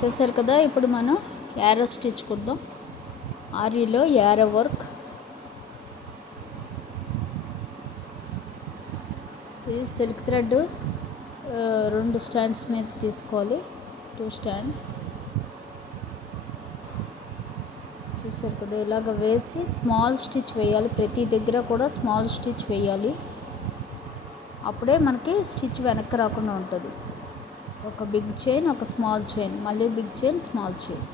చూసారు కదా. ఇప్పుడు మనం యారో స్టిచ్ కుడదాం. ఆరీలో యారో వర్క్. ఇది సిల్క్ థ్రెడ్ 2 స్టాండ్స్ మీద తీసుకోవాలి. 2 స్టాండ్స్ చూసారు కదా. ఇలాగ వేసి స్మాల్ స్టిచ్ వేయాలి. ప్రతి దగ్గర కూడా స్మాల్ స్టిచ్ వేయాలి. అప్పుడే మనకి స్టిచ్ వెనక్కి రాకుండా ఉంటుంది. ఒక బిగ్ చైన్, ఒక స్మాల్ చైన్, మళ్ళీ బిగ్ చైన్, స్మాల్ చైన్.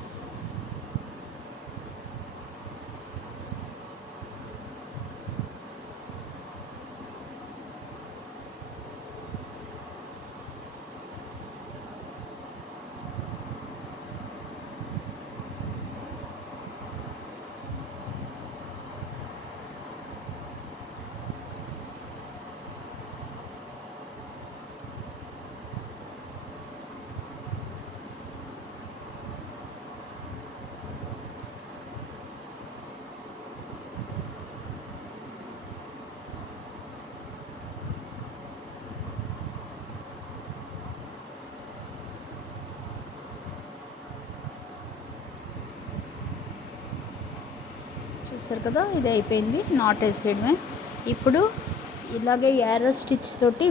చూసారు కదా. ఇది అయిపోయింది. నాట్ వేసేయడమే. ఇప్పుడు ఇలాగే యారో స్టిచ్ తోటి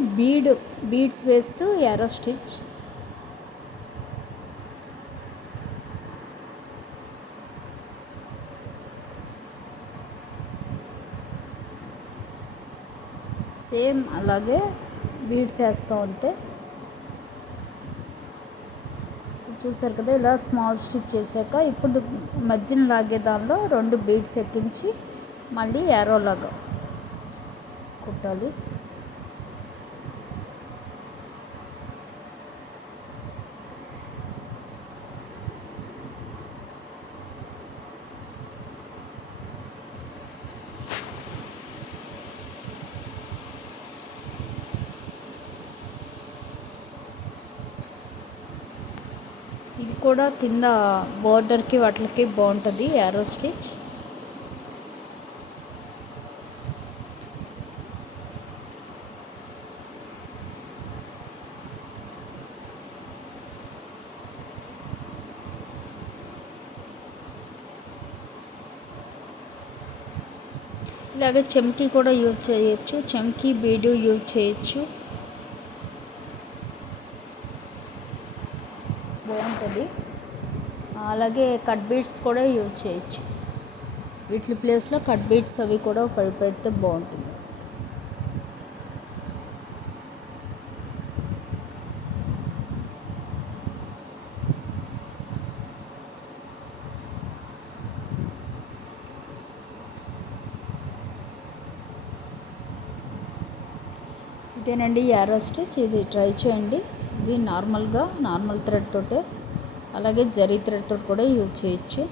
బీడ్స్ వేస్తూ యారో స్టిచ్. సేమ్ అలాగే బీడ్స్ వేస్తాం అంతే. చూసారు కదా. ఇలా స్మాల్ స్టిచ్ చేశాక ఇప్పుడు మధ్యన లాగే దానిలో 2 బీడ్స్ ఎక్కించి మళ్ళీ యారో లాగా కుట్టాలి. ఇది కూడా కింద బోర్డర్కి వాటికి బాగుంటుంది యారో స్టిచ్. ఇలాగే చెమ్కీ కూడా యూజ్ చేయొచ్చు. చెమ్కీ బీడు యూజ్ చేయొచ్చు, బాగుంటుంది. అలాగే కట్ బీడ్స్ కూడా యూజ్ చేయొచ్చు. వీటి ప్లేస్లో కట్ బీడ్స్ అవి కూడా పెడితే బాగుంటుంది. ఇదేనండి యారో స్టిచ్. ఇది ట్రై చేయండి. ఇది నార్మల్ థ్రెడ్ తోటే, అలాగే జరీ థ్రెడ్ తోటి కూడా యూజ్ చేయొచ్చు.